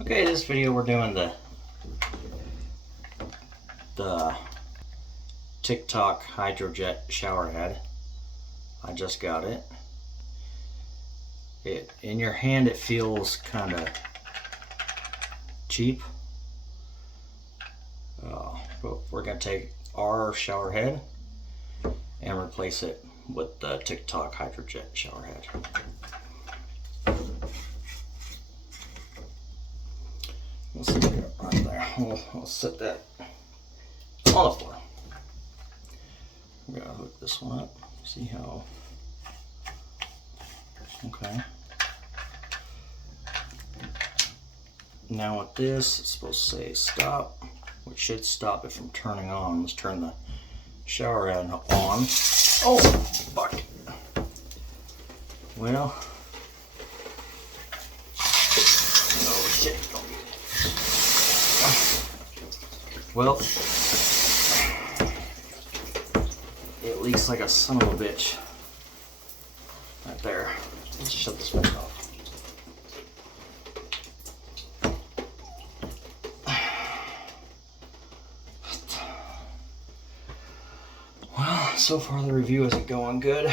Okay, this video we're doing the TikTok HydroJet shower head. I just got it. In your hand it feels kind of cheap. But we're gonna take our shower head and replace it with the TikTok HydroJet shower head. Let's stick it right there. We'll set that on the floor. I'm gonna hook this one up. See how. Okay. Now with this, it's supposed to say stop, which should stop it from turning on. Let's turn the shower head on. Oh, fuck. Well. Oh shit. Well, it leaks like a son of a bitch. Right there. Let's shut this back off. Well, so far the review isn't going good.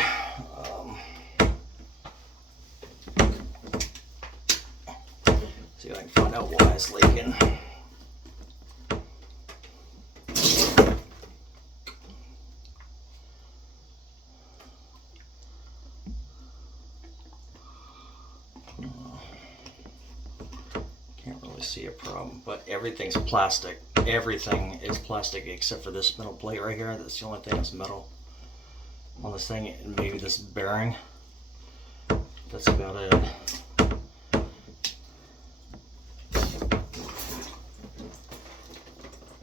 See if I can find out why it's leaking. Can't really see a problem, but everything's plastic. Everything is plastic except for this metal plate right here. That's the only thing that's metal on this thing, and maybe this bearing. That's about it.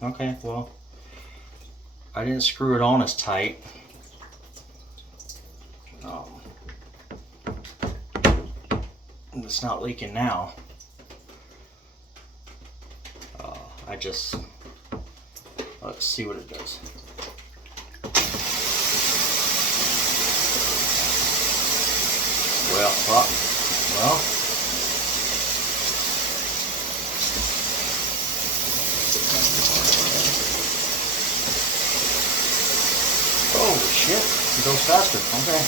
Okay, well, I didn't screw it on as tight. And it's not leaking now. Let's see what it does. Well, oh shit, it goes faster. Okay.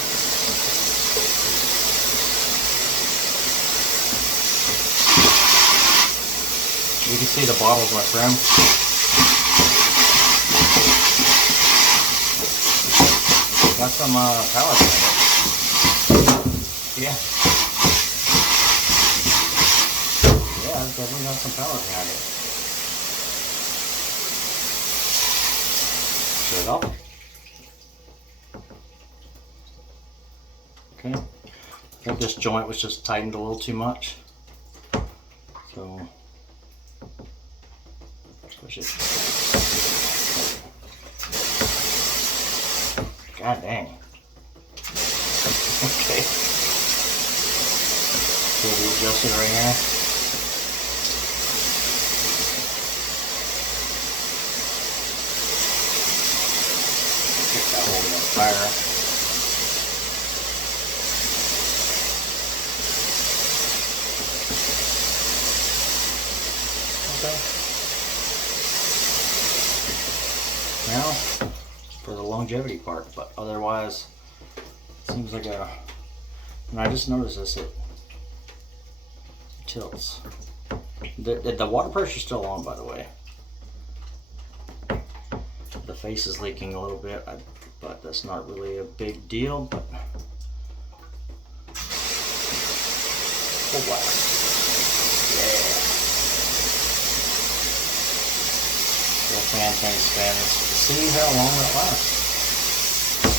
You can see the bottles, my friend. Got some pallets in it. Yeah. Yeah, it's definitely got some pallets behind it. Shut it off. Okay. I think this joint was just tightened a little too much. So push it. God dang. Okay. So we adjust it right here. Get that holding on fire. Okay. Now for the longevity part, but otherwise it seems like a, and I just noticed this, it tilts. The water pressure's still on, by the way. The face is leaking a little bit, but that's not really a big deal. But oh wow, yeah. Little fan thing spins. See how long that lasts.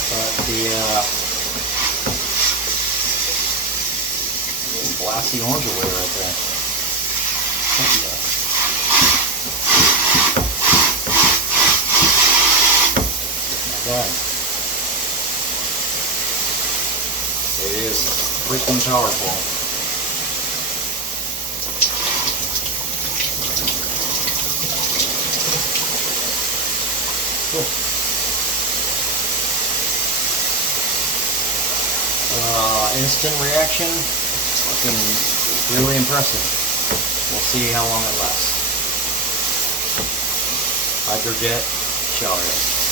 But the glassy orange away right there. Okay. It is freaking powerful. Cool. Instant reaction, fucking really impressive. We'll see how long it lasts. HydroJet shower head.